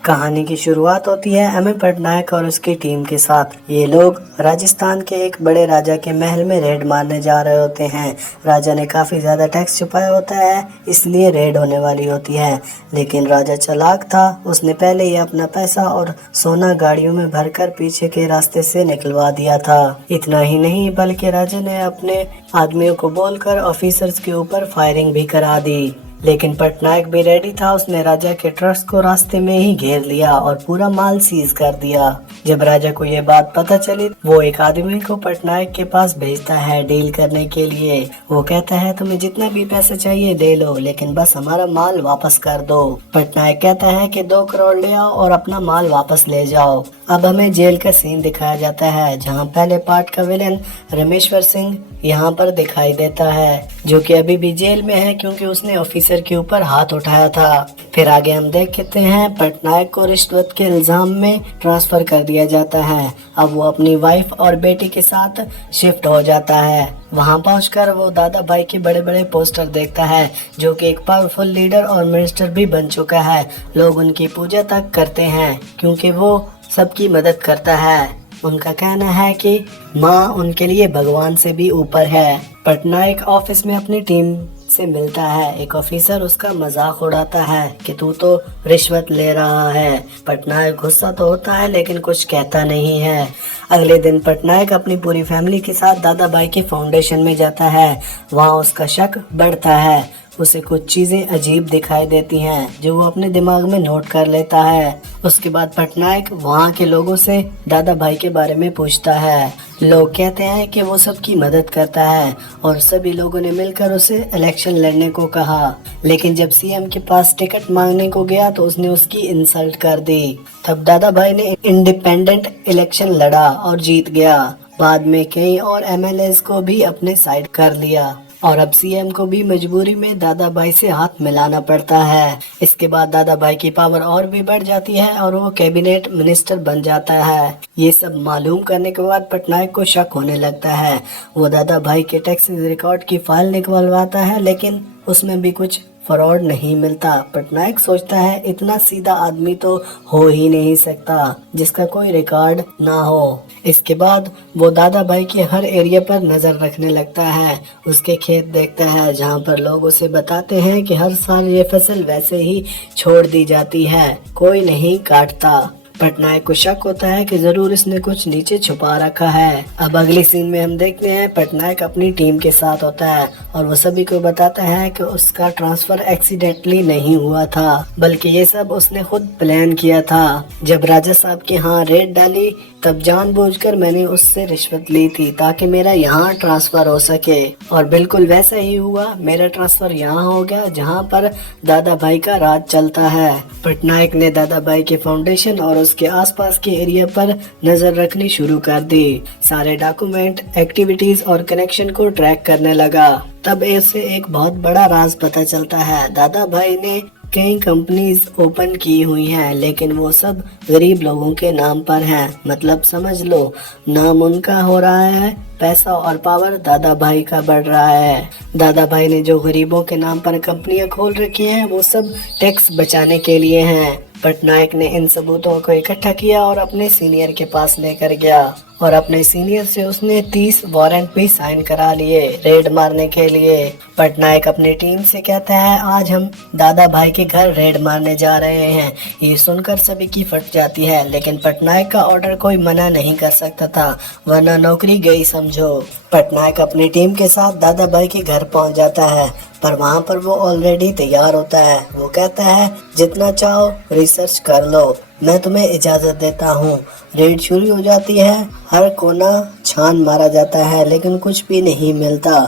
कहानी की शुरुआत होती है अमित पटनायक और उसकी टीम के साथ। ये लोग राजस्थान के एक बड़े राजा के महल में रेड मारने जा रहे होते हैं। राजा ने काफ़ी ज़्यादा टैक्स छुपाया होता है, इसलिए रेड होने वाली होती है। लेकिन राजा चालाक था, उसने पहले ही अपना पैसा और सोना गाड़ियों में भरकर पीछे के रास्ते से निकलवा दिया था। इतना ही नहीं बल्कि राजा ने अपने आदमियों को बोलकर ऑफिसर्स के ऊपर फायरिंग भी करा दी। लेकिन पटनायक भी रेडी था, उसने राजा के ट्रक्स को रास्ते में ही घेर लिया और पूरा माल सीज कर दिया। जब राजा को ये बात पता चली, वो एक आदमी को पटनायक के पास भेजता है डील करने के लिए। वो कहता है तुम्हें जितना भी पैसा चाहिए दे लो, लेकिन बस हमारा माल वापस कर दो। पटनायक कहता है कि 2 करोड़ ले आओ और अपना माल वापस ले जाओ। अब हमें जेल का सीन दिखाया जाता है, जहाँ पहले पार्ट का विलेन रमेश्वर सिंह यहाँ पर दिखाई देता है, जो कि अभी भी जेल में है क्योंकि उसने ऑफिसर के ऊपर हाथ उठाया था। फिर आगे हम देखते हैं पटनायक को रिश्वत के इल्जाम में ट्रांसफर कर दिया जाता है। अब वो अपनी वाइफ और बेटी के साथ शिफ्ट हो जाता है। वहां पहुंचकर वो दादा भाई के बड़े बड़े पोस्टर देखता है, जो कि एक पावरफुल लीडर और मिनिस्टर भी बन चुका है। लोग उनकी पूजा तक करते हैं क्योंकि वो सबकी मदद करता है। उनका कहना है कि माँ उनके लिए भगवान से भी ऊपर है। पटनायक ऑफिस में अपनी टीम से मिलता है। एक ऑफिसर उसका मजाक उड़ाता है कि तू तो रिश्वत ले रहा है। पटनायक गुस्सा तो होता है लेकिन कुछ कहता नहीं है। अगले दिन पटनायक अपनी पूरी फैमिली के साथ दादा भाई के फाउंडेशन में जाता है। वहाँ उसका शक बढ़ता है, उसे कुछ चीजें अजीब दिखाई देती हैं जो वो अपने दिमाग में नोट कर लेता है। उसके बाद पटनायक वहाँ के लोगों से दादा भाई के बारे में पूछता है। लोग कहते हैं कि वो सबकी मदद करता है और सभी लोगों ने मिलकर उसे इलेक्शन लड़ने को कहा। लेकिन जब सीएम के पास टिकट मांगने को गया तो उसने उसकी इंसल्ट कर दी। तब दादा भाई ने इंडिपेंडेंट इलेक्शन लड़ा और जीत गया। बाद में कई और एमएलएस को भी अपने साइड कर लिया और अब सीएम को भी मजबूरी में दादा भाई से हाथ मिलाना पड़ता है। इसके बाद दादा भाई की पावर और भी बढ़ जाती है और वो कैबिनेट मिनिस्टर बन जाता है। ये सब मालूम करने के बाद पटनायक को शक होने लगता है। वो दादा भाई के टैक्स रिकॉर्ड की फाइल निकलवाता है, लेकिन उसमें भी कुछ फ्रॉड नहीं मिलता। पटनायक सोचता है इतना सीधा आदमी तो हो ही नहीं सकता जिसका कोई रिकॉर्ड ना हो। इसके बाद वो दादा भाई के हर एरिया पर नजर रखने लगता है। उसके खेत देखता है जहाँ पर लोग उसे बताते हैं कि हर साल ये फसल वैसे ही छोड़ दी जाती है, कोई नहीं काटता। पटनायक को शक होता है कि जरूर इसने कुछ नीचे छुपा रखा है। अब अगले सीन में हम देखते हैं पटनायक अपनी टीम के साथ होता है और वो सभी को बताता है कि उसका ट्रांसफर एक्सीडेंटली नहीं हुआ था, बल्कि ये सब उसने खुद प्लान किया था। जब राजा साहब के यहाँ रेड डाली तब जानबूझकर मैंने उससे रिश्वत ली थी ताकि मेरा यहाँ ट्रांसफर हो सके, और बिल्कुल वैसा ही हुआ। मेरा ट्रांसफर यहाँ हो गया जहाँ पर दादा भाई का राज चलता है। पटनायक ने दादा भाई के फाउंडेशन और उसके आसपास के एरिया पर नजर रखनी शुरू कर दी। सारे डॉक्यूमेंट, एक्टिविटीज और कनेक्शन को ट्रैक करने लगा। तब ऐसे एक बहुत बड़ा राज पता चलता है। दादा भाई ने कई कंपनीज ओपन की हुई हैं, लेकिन वो सब गरीब लोगों के नाम पर हैं। मतलब समझ लो, नाम उनका हो रहा है, पैसा और पावर दादा भाई का बढ़ रहा है। दादा भाई ने जो गरीबों के नाम पर कंपनियां खोल रखी हैं वो सब टैक्स बचाने के लिए हैं। पटनायक ने इन सबूतों को इकट्ठा किया और अपने सीनियर के पास लेकर गया और अपने सीनियर से उसने 30 वारंट भी साइन करा लिए रेड मारने के लिए। पटनायक अपनी टीम से कहता है आज हम दादा भाई के घर रेड मारने जा रहे हैं। ये सुनकर सभी की फट जाती है, लेकिन पटनायक का ऑर्डर कोई मना नहीं कर सकता था, वरना नौकरी गई समझो। पटनायक अपनी टीम के साथ दादा भाई के घर पहुंच जाता है, पर वहां पर वो ऑलरेडी तैयार होता है। वो कहता है जितना चाहो रिसर्च कर लो, मैं तुम्हें इजाजत देता हूँ। रेड शुरू हो जाती है, हर कोना छान मारा जाता है लेकिन कुछ भी नहीं मिलता।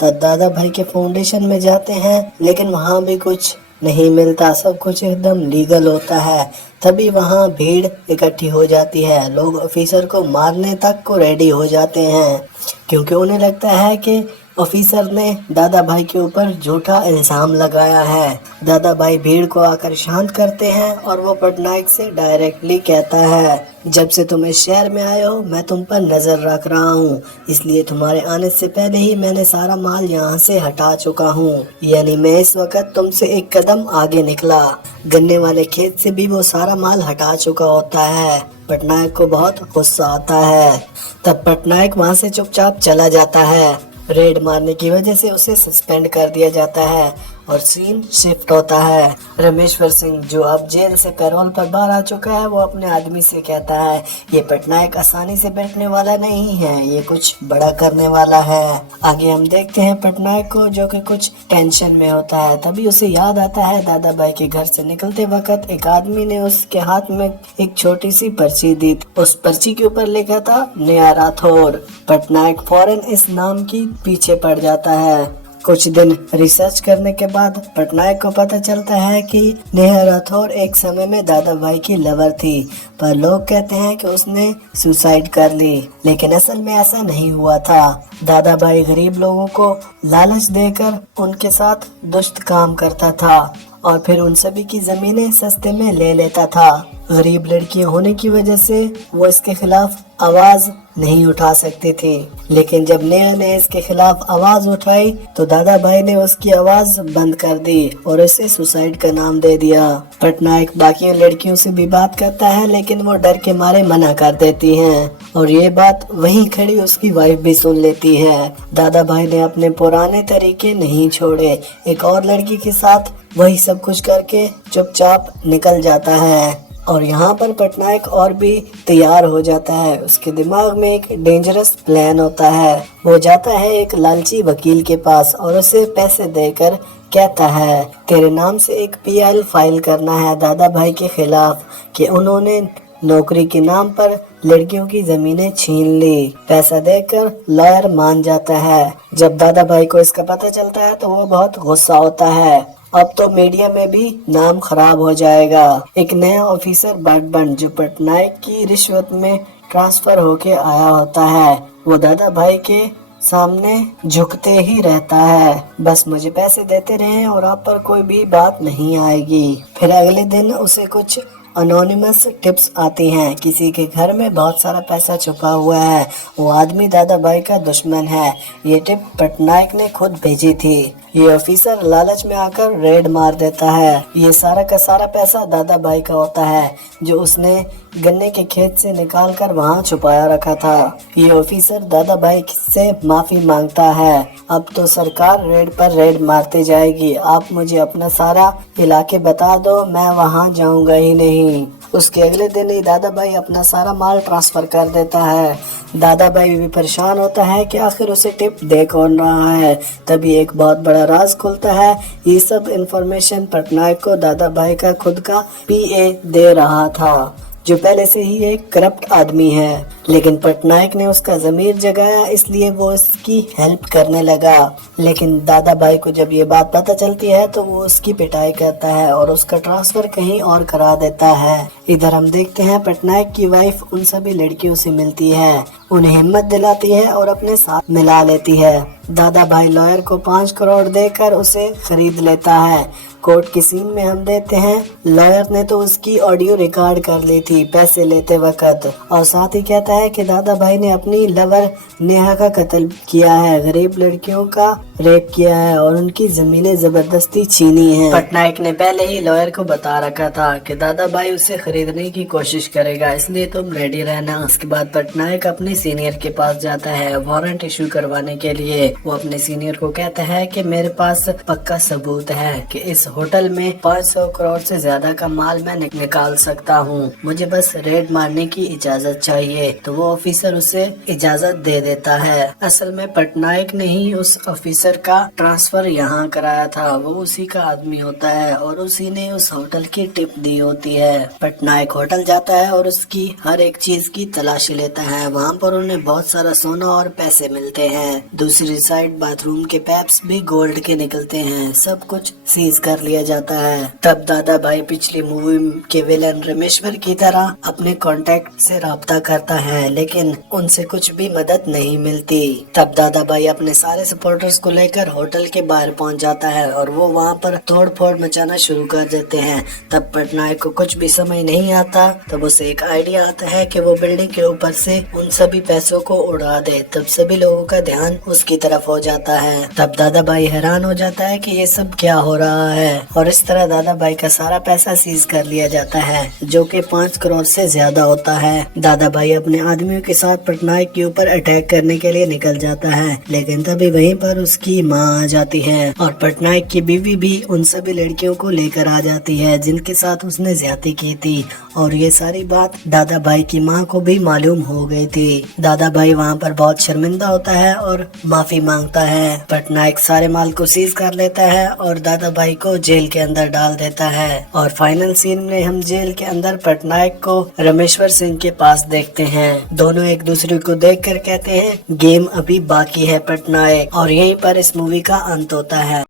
तब दादा भाई के फाउंडेशन में जाते हैं, लेकिन वहाँ भी कुछ नहीं मिलता, सब कुछ एकदम लीगल होता है। तभी वहाँ भीड़ इकट्ठी हो जाती है। लोग ऑफिसर को मारने तक को रेडी हो जाते हैं क्योंकि उन्हें लगता है कि ऑफिसर ने दादा भाई के ऊपर झूठा इल्जाम लगाया है। दादा भाई भीड़ को आकर शांत करते हैं और वो पटनायक से डायरेक्टली कहता है, जब से तुम इस शहर में आए हो मैं तुम पर नजर रख रहा हूँ, इसलिए तुम्हारे आने से पहले ही मैंने सारा माल यहाँ से हटा चुका हूँ। यानी मैं इस वक्त तुमसे एक कदम आगे निकला। गन्ने वाले खेत से भी वो सारा माल हटा चुका होता है। पटनायक को बहुत गुस्सा आता है। तब पटनायक वहाँ से चुपचाप चला जाता है। रेड मारने की वजह से उसे सस्पेंड कर दिया जाता है और सीन शिफ्ट होता है। रमेश्वर सिंह जो अब जेल से पैरोल पर बाहर आ चुका है, वो अपने आदमी से कहता है, ये पटनायक आसानी से बैठने वाला नहीं है, ये कुछ बड़ा करने वाला है। आगे हम देखते हैं पटनायक को जो कि कुछ टेंशन में होता है। तभी उसे याद आता है दादा भाई के घर से निकलते वक्त एक आदमी ने उसके हाथ में एक छोटी सी पर्ची दी। उस पर्ची के ऊपर लिखा था नेहा राठौर। पटनायक फौरन इस नाम की पीछे पड़ जाता है। कुछ दिन रिसर्च करने के बाद पटनायक को पता चलता है कि नेहा राठौर एक समय में दादा भाई की लवर थी, पर लोग कहते हैं कि उसने सुसाइड कर ली, लेकिन असल में ऐसा नहीं हुआ था। दादा भाई गरीब लोगों को लालच देकर उनके साथ दुष्ट काम करता था और फिर उन सभी की जमीनें सस्ते में ले लेता था। गरीब लड़की होने की वजह से वो इसके खिलाफ आवाज नहीं उठा सकती थी, लेकिन जब नेहा ने इसके खिलाफ आवाज उठाई तो दादा भाई ने उसकी आवाज बंद कर दी और इसे सुसाइड का नाम दे दिया। पटनायक बाकी लड़कियों से भी बात करता है, लेकिन वो डर के मारे मना कर देती हैं और ये बात वहीं खड़ी उसकी वाइफ भी सुन लेती है। दादा भाई ने अपने पुराने तरीके नहीं छोड़े। एक और लड़की के साथ वही सब कुछ करके चुपचाप निकल जाता है और यहाँ पर पटनायक और भी तैयार हो जाता है। उसके दिमाग में एक डेंजरस प्लान होता है। वो जाता है एक लालची वकील के पास और उसे पैसे देकर कहता है, तेरे नाम से एक पीआई फाइल करना है दादा भाई के खिलाफ कि उन्होंने नौकरी के नाम पर लड़कियों की जमीनें छीन ली। पैसा देकर लॉयर मान जाता है। जब दादा भाई को इसका पता चलता है तो वो बहुत गुस्सा होता है। अब तो मीडिया में भी नाम खराब हो जाएगा। एक नया ऑफिसर बटबन जो पटनायक की रिश्वत में ट्रांसफर होके आया होता है, वो दादा भाई के सामने झुकते ही रहता है, बस मुझे पैसे देते रहें और आप पर कोई भी बात नहीं आएगी। फिर अगले दिन उसे कुछ अनोनिमस टिप्स आती हैं। किसी के घर में बहुत सारा पैसा छुपा हुआ है, वो आदमी दादा भाई का दुश्मन है। ये टिप पटनायक ने खुद भेजी थी। ये ऑफिसर लालच में आकर रेड मार देता है। ये सारा का सारा पैसा दादा भाई का होता है जो उसने गन्ने के खेत से निकाल कर वहाँ छुपाया रखा था। ये ऑफिसर दादा भाई से माफी मांगता है। अब तो सरकार रेड पर रेड मारते जाएगी, आप मुझे अपना सारा इलाके बता दो, मैं वहाँ जाऊंगा ही नहीं। उसके अगले दिन ही दादा भाई अपना सारा माल ट्रांसफर कर देता है। दादा भाई भी परेशान होता है कि आखिर उसे टिप दे कौन रहा है। तभी एक बहुत बड़ा राज खुलता है। ये सब इंफॉर्मेशन पटनायक को दादा भाई का खुद का पीए दे रहा था, जो पहले से ही एक करप्ट आदमी है, लेकिन पटनायक ने उसका ज़मीर जगाया, इसलिए वो उसकी हेल्प करने लगा। लेकिन दादा भाई को जब ये बात पता चलती है तो वो उसकी पिटाई करता है और उसका ट्रांसफर कहीं और करा देता है। इधर हम देखते हैं पटनायक की वाइफ उन सभी लड़कियों से मिलती है, उन्हें हिम्मत दिलाती है और अपने साथ मिला लेती है। दादा भाई लॉयर को 5 करोड़ देकर उसे खरीद लेता है। कोर्ट की सीन में हम देखते हैं लॉयर ने तो उसकी ऑडियो रिकॉर्ड कर ली थी पैसे लेते वक्त, और साथ ही कहता है कि दादा भाई ने अपनी लवर नेहा का कत्ल किया है, गरीब लड़कियों का रेप किया है और उनकी जमीनें जबरदस्ती छीनी है। पटनायक ने पहले ही लॉयर को बता रखा था कि दादा भाई उसे खरीदने की कोशिश करेगा, इसलिए तुम रेडी रहना। उसके बाद पटनायक अपने सीनियर के पास जाता है वारंट इशू करवाने के लिए। वो अपने सीनियर को कहता है कि मेरे पास पक्का सबूत है कि इस होटल में 500 करोड़ से ज्यादा का माल मैं निकाल सकता हूँ, मुझे बस रेड मारने की इजाजत चाहिए। तो वो ऑफिसर उसे इजाजत दे देता है। असल में पटनायक ने ही उस ऑफिसर का ट्रांसफर यहाँ कराया था, वो उसी का आदमी होता है और उसी ने उस होटल की टिप दी होती है। पटनायक होटल जाता है और उसकी हर एक चीज की तलाशी लेता है। वहाँ पर उन्हें बहुत सारा सोना और पैसे मिलते हैं। दूसरी इनसाइड बाथरूम के पैप्स भी गोल्ड के निकलते हैं। सब कुछ सीज कर लिया जाता है। तब दादा भाई पिछली मूवी के विलन रमेश्वर की तरह अपने कांटेक्ट से राब्ता करता है, लेकिन उनसे कुछ भी मदद नहीं मिलती। तब दादा भाई अपने सारे सपोर्टर्स को लेकर होटल के बाहर पहुंच जाता है और वो वहां पर तोड़ फोड़ मचाना शुरू कर देते हैं। तब पटनायक को कुछ भी समझ नहीं आता। तब उसे एक आइडिया आता है कि वो बिल्डिंग के ऊपर से उन सभी पैसों को उड़ा दे। तब सभी लोगों का ध्यान उसकी तरफ हो जाता है। तब दादा भाई हैरान हो जाता है कि ये सब क्या हो रहा है और इस तरह दादा भाई का सारा पैसा सीज कर लिया जाता है, जो कि 5 करोड़ से ज्यादा होता है। दादा भाई अपने आदमियों के साथ पटनायक के ऊपर अटैक करने के लिए निकल जाता है, लेकिन तभी वहीं पर उसकी माँ आ जाती है और पटनायक की बीवी भी उन सभी लड़कियों को लेकर आ जाती है जिनके साथ उसने ज्यादती की थी। और ये सारी बात दादा भाई की माँ को भी मालूम हो गई थी। दादा भाई वहाँ पर बहुत शर्मिंदा होता है और माफी मांगता है। पटनायक सारे माल को सीज कर लेता है और दादा भाई को जेल के अंदर डाल देता है। और फाइनल सीन में हम जेल के अंदर पटनायक को रमेश्वर सिंह के पास देखते हैं। दोनों एक दूसरे को देखकर कहते हैं, गेम अभी बाकी है पटनायक। और यहीं पर इस मूवी का अंत होता है।